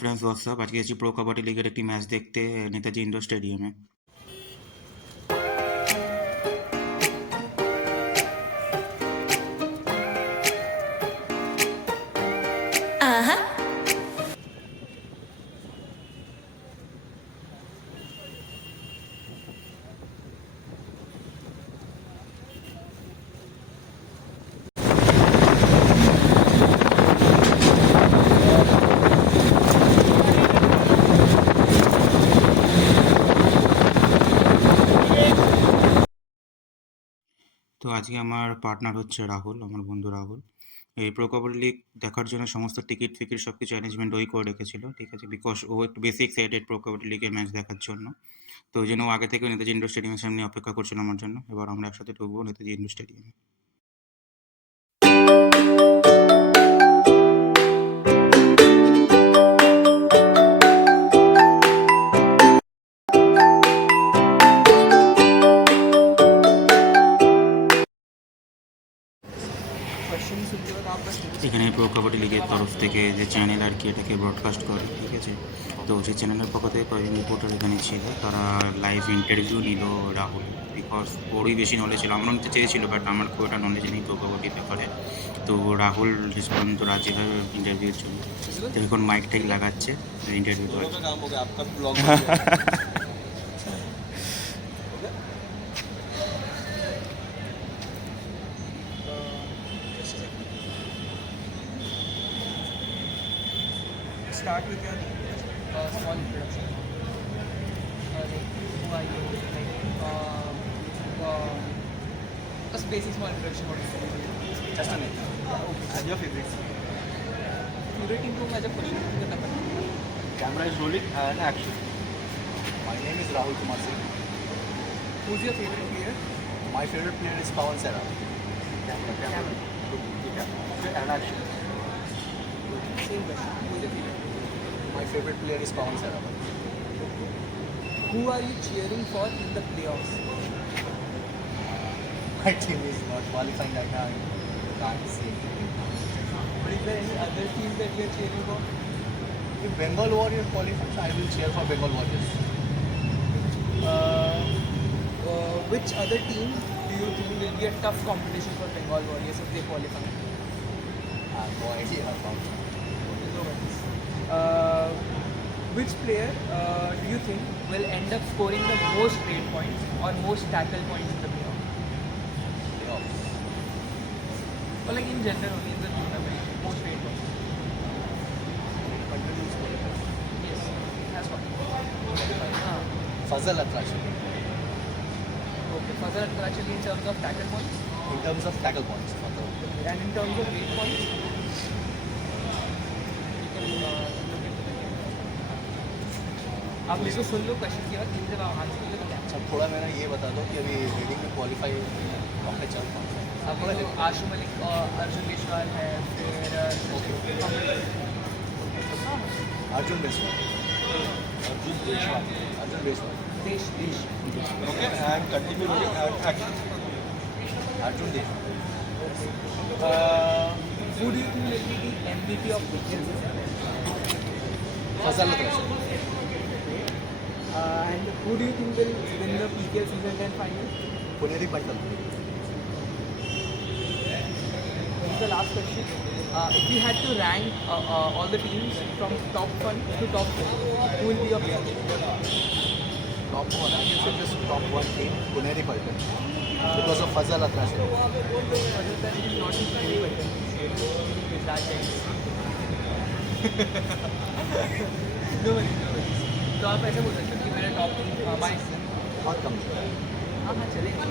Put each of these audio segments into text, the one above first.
Friends WhatsApp, আজকে এসেছি pro kabaddi লিগের একটি ম্যাচ দেখতে নেতাজি ইন্ডোর স্টেডিয়ামে। তো আজকে আমার পার্টনার হচ্ছে রাহুল, আমার বন্ধু রাহুল। এই প্রো কাবাডি লিগ দেখার জন্য সমস্ত টিকিট ফিকিট সব কিছু অ্যারেঞ্জমেন্ট ওই করে রেখেছিল, ঠিক আছে, বিকজ ও একটু বেশি এক্সাইটেড প্রো কাবাডি লিগের ম্যাচ দেখার জন্য। তো ওই জন্য ও আগে থেকে নেতাজি ইন্ডোর স্টেডিয়ামের সামনে অপেক্ষা করছিল আমার জন্য। এবার আমরা একসাথে ঢুকবো নেতাজি ইন্ডোর স্টেডিয়ামে। এখানে প্রো কাবাডি লিগের তরফ থেকে যে চ্যানেল আর কি এটাকে ব্রডকাস্ট করে, ঠিক আছে। তো সেই চ্যানেলের পক্ষ থেকে কয়েকজন রিপোর্টার এখানে ছিল, তারা লাইভ ইন্টারভিউ নিল রাহুল, বিকজ ওরই বেশি নলেজ ছিল। আমার নিতে চেয়েছিল, বাট আমার খুব একটা নলেজ নেই প্রো কাবাডির ব্যাপারে। তো রাহুল শেষ পর্যন্ত রাজি হয় ইন্টারভিউর জন্য। তো এখন মাইক টাইক লাগাচ্ছে ইন্টারভিউ করার জন্য। Start with your small introduction. Like, who are you? Just basic small introduction. What is it? Just a minute. And your favorite? Favorite team को मैं जब question पूछता था Camera is rolling and action. My name is Rahul Kumar Singh. who's your favorite player? My favorite player is Pawan Sera. Camera. Okay, and action. Same question. Who's your favorite? My favorite player is Pawan Sera. Who are you cheering for in the playoffs? My team is not qualifying right now. I can't say. But is there any other team that you are cheering for? If Bengal Warriors qualifies, I will cheer for Bengal Warriors. Which other team do you think will be a tough competition for Bengal Warriors if they qualify? I have no idea about that. No worries. Which player do you think will end up scoring the most rate points or most tackle points in the playoff? Playoffs. Or like in general only in the tournament, most rate points. Continues qualifies. Yes, has got. Fazal Atrashi. Okay, further actually in terms of tackle points In terms of tackle points. and in terms of rate points, you can look into the आप मेरे को सुन लो question के बाद तीन जब answer कर लो तो क्या अच्छा थोड़ा मेरा ये बता दो कि अभी रीडिंग में क्वालिफाई कौन चल रहा है अब आशु मलिक और अर्जुन विश्वास है फिर अर्जुन बेसवाल देश देश okay and continue action Arjun देश who do you think will be the MVP of this season? Fazel Atrachali And who do you think will win the PKL season 10 final? Puneri Patil This is the last question. If you had to rank all the teams from top 1 to top 4, who will be your favorite? Top one है you should just top one team Puneri Paltan because of Fazel Atrachali Other than not equally better. Gujarat Giants. No worries, no worries. तो आप ऐसे बोल सकते हो कि मेरा top team by बहुत कम हाँ हाँ चलेगा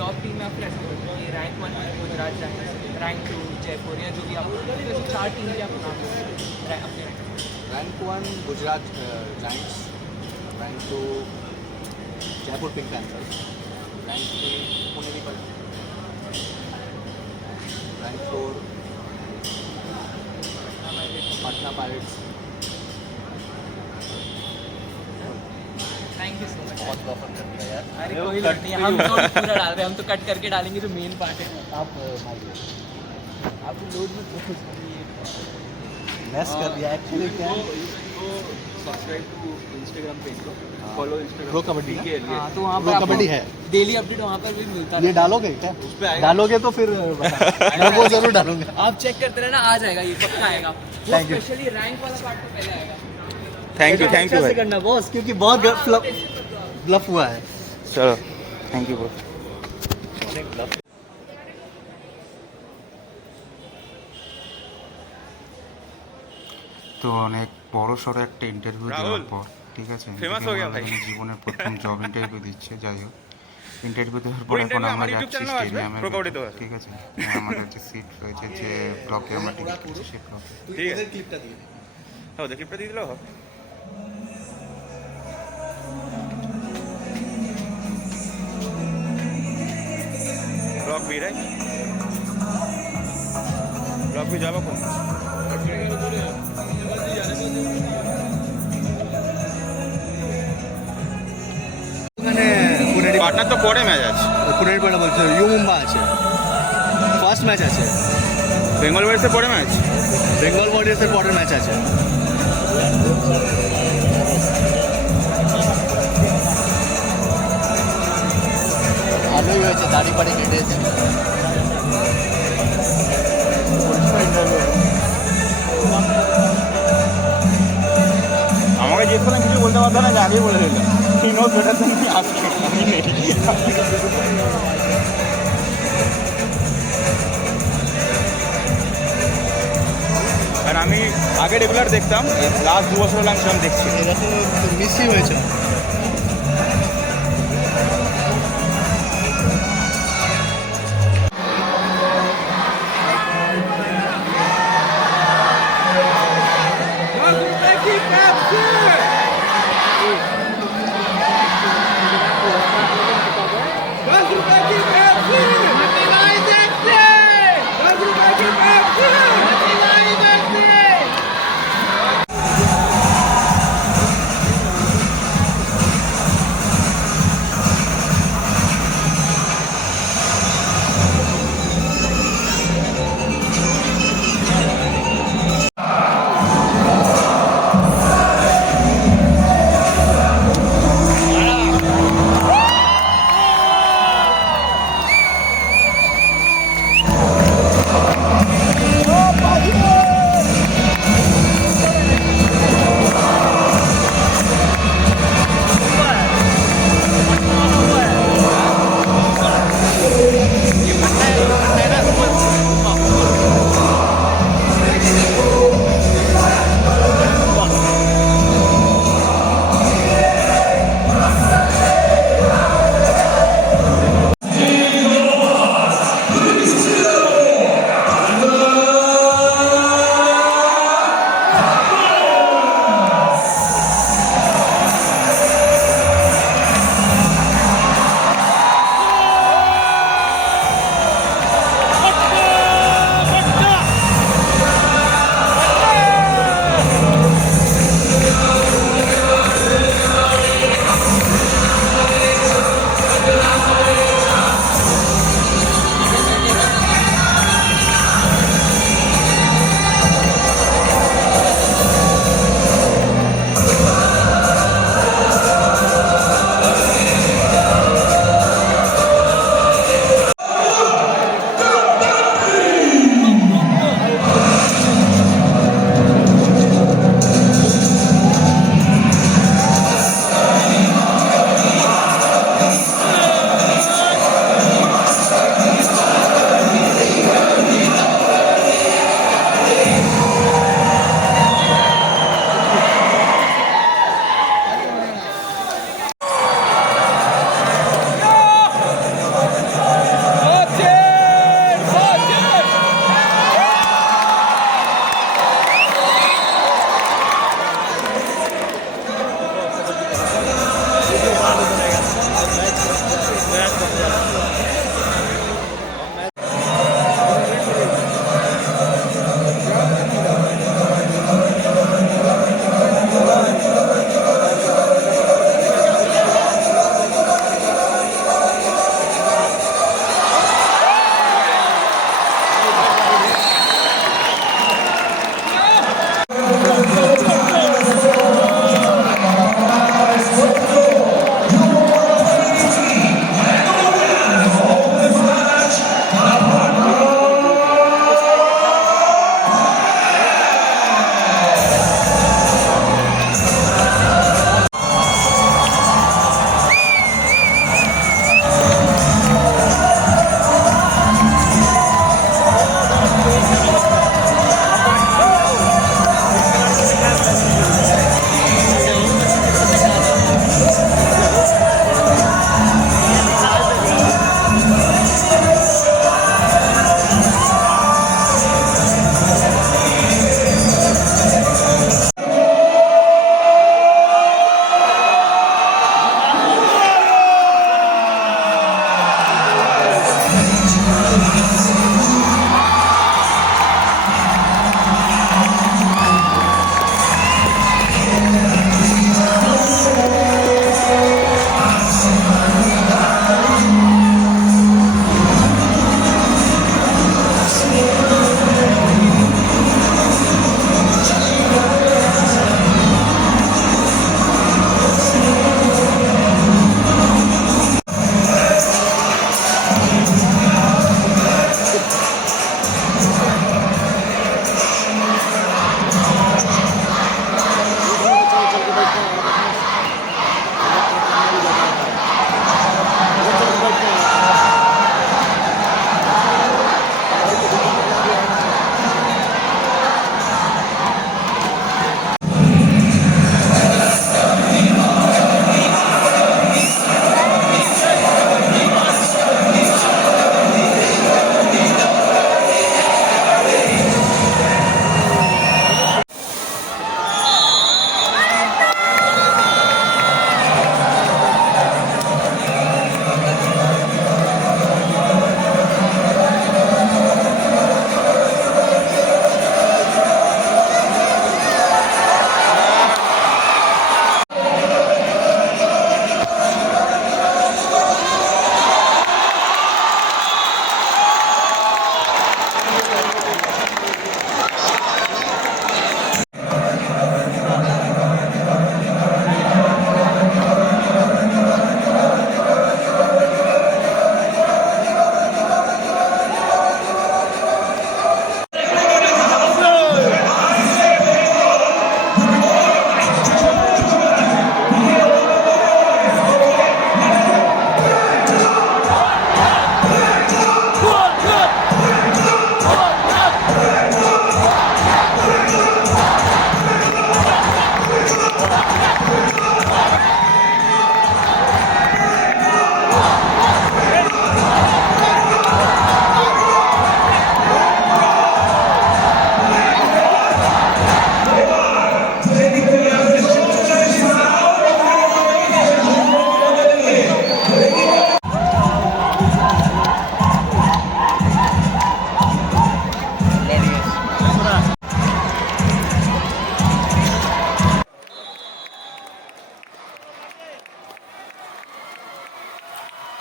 टॉप टीम में आप कैसे बोलते हो कि रैंक 1 गुजरात जाएंगे रैंक 2 जयपुर या जो भी आप बोलते हो वैसे 4 टीम के आप नाम बोलते हो अपने rank one Gujarat Giants rank to Jaipur pink panthers rank three Puneri Patil rank four Patna pirates thank you so much बहुत ऑफर कर दिया यार अरे कोई बात नहीं हम तो पूरा डाल रहे हैं हम तो कट करके डालेंगे जो मेन पार्ट है आप आपको लोड में कुछ मैस कर दिया एक्चुअली क्या है सब्सक्राइब टू इंस्टाग्राम पेज को फॉलो इंस्टाग्राम प्रो कबड्डी ना? हाँ तो वहाँ प्रो पर कबड्डी है डेली अपडेट वहाँ पर भी मिलता ये डालोगे क्या उस पे आएगा डालोगे तो फिर मैं वो जरूर डालूंगा आप चेक करते रहना, आ जाएगा ये, पक्का आएगा। Thank you. स्पेशली रैंक वाला पार्ट तो पहले आएगा। थैंक यू अच्छा से करना बॉस क्योंकि बहुत ब्लफ हुआ है চলো থ্যাংক ইউ ব্রো। তো অনেক বড় সড়ো একটা ইন্টারভিউ দেওয়ার পর ঠিক আছে জীবনের প্রথম জব ইন্টারভিউ দিচ্ছে, যাই হোক ইন্টারভিউ দেওয়ার পর এখন আমরা যাচ্ছি স্টেডিয়ামে, ঠিক আছে আমাদের হচ্ছে সিট রয়েছে যে ব্লকে আমরা টিকিট করছি সেই ব্লকে। ঠিক আছে ক্লিপটা দিয়ে ওদের ক্লিপটা দিয়ে দিলেও হবে। Block B right, block B যাবো কোন মানে পুনেরি পাটনার তো পরে ম্যাচ আছে, পুনেরি পাড়া বলছে ইউ মুম্বা আছে ফার্স্ট ম্যাচ আছে বেঙ্গল ওয়ারিয়ার্সের পরে ম্যাচ। বেঙ্গল ওয়ারিয়ার্সের পরের ম্যাচ আছে ভালোই হয়েছে দাড়ি পাড়ি কেটেছে আমাকে জিজ্ঞেস করলাম কিছু বলতে পারতো না, যে আগেই বলে দিলাম he knows better than me আজকে আর আমি আগে রেগুলার দেখতাম, লাস্ট 2 বছর হলো আমি সেরকম দেখছি। এরা তো মিসই হয়েছে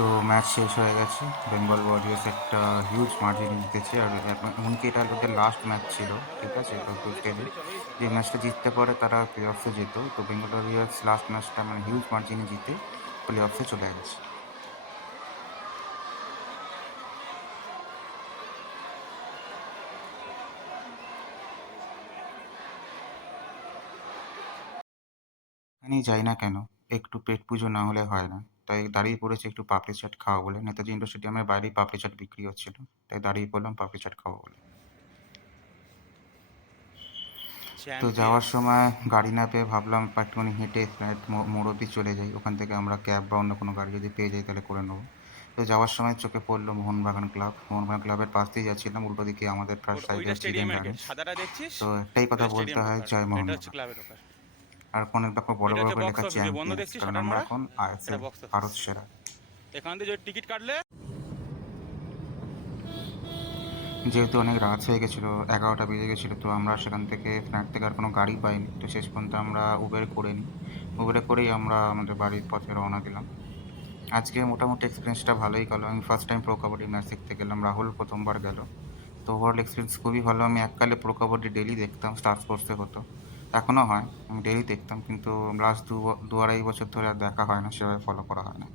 তো ম্যাচ শেষ হয়ে গেছে, বেঙ্গল ওয়ারিয়ার্স একটা হিউজ মার্জিন জিতেছে। আর এমনকি এটা ওদের লাস্ট ম্যাচ ছিল, ঠিক আছে। তো টোটালি যে ম্যাচটা জিততে পারে তারা প্লে অফে যেত। তো বেঙ্গল ওয়ারিয়ার্স লাস্ট ম্যাচটা মানে হিউজ মার্জিনে জিতে প্লে অফে চলে গেছে। এখানেই যাই না কেন, একটু পেট পুজো না হলে হয় না। তাই দাঁড়িয়ে পড়েছি একটু পাপড়ি চাট খাওয়া বলে। নেতাজি ইন্ডোর স্টেডিয়ামের বাইরেই পাপড়ি চাট বিক্রি হচ্ছিল, তাই দাঁড়িয়ে পড়লাম পাপড়ি চাট খাওয়া বলে। তো যাওয়ার সময় গাড়ি না পেয়ে ভাবলাম একটুখানি হেঁটে ফ্ল্যাট মোড় অব্দি চলে যাই, ওখান থেকে আমরা ক্যাব বা অন্য কোনো গাড়ি যদি পেয়ে যাই তাহলে করে নেবো। তো যাওয়ার সময় চোখে পড়লো মোহনবাগান ক্লাব। মোহনবাগান ক্লাবের পাশ দিয়ে যাচ্ছিলাম, উল্টো দিকে আমাদের ফার্স্ট সাইডে চিকেন রানিস। তো একটাই কথা বলতে হয়, জয় মোহনবাগান। আর অনেক দেখো বড় বড় করে লেখা চ্যাম্পিয়ন্স, কারণ আমরা এখন আইএসএল ভারত সেরা। এখান থেকে টিকিট কাটলে যেহেতু অনেক রাত হয়ে গেছিলো, 11টা বেজে গেছিলো, তো আমরা সেখান থেকে ফ্ল্যাট থেকে আর কোনো গাড়ি পাইনি। তো শেষ পর্যন্ত আমরা উবের করে নিই, উবেরে করেই আমরা আমাদের বাড়ির পথে রওনা দিলাম। আজকে মোটামুটি এক্সপিরিয়েন্সটা ভালোই গেলো। আমি first time pro kabaddi match দেখতে গেলাম, রাহুল প্রথমবার গেল। তো ওভারঅল এক্সপিরিয়েন্স খুবই ভালো। আমি এককালে প্রো কাবাডি ডেলি দেখতাম, স্টার স্পোর্টসে হতো, এখনও হয়, আমি ডেলি দেখতাম। কিন্তু লাস্ট দু 2-2.5 বছর ধরে আর দেখা হয় না, সেভাবে ফলো করা হয় না।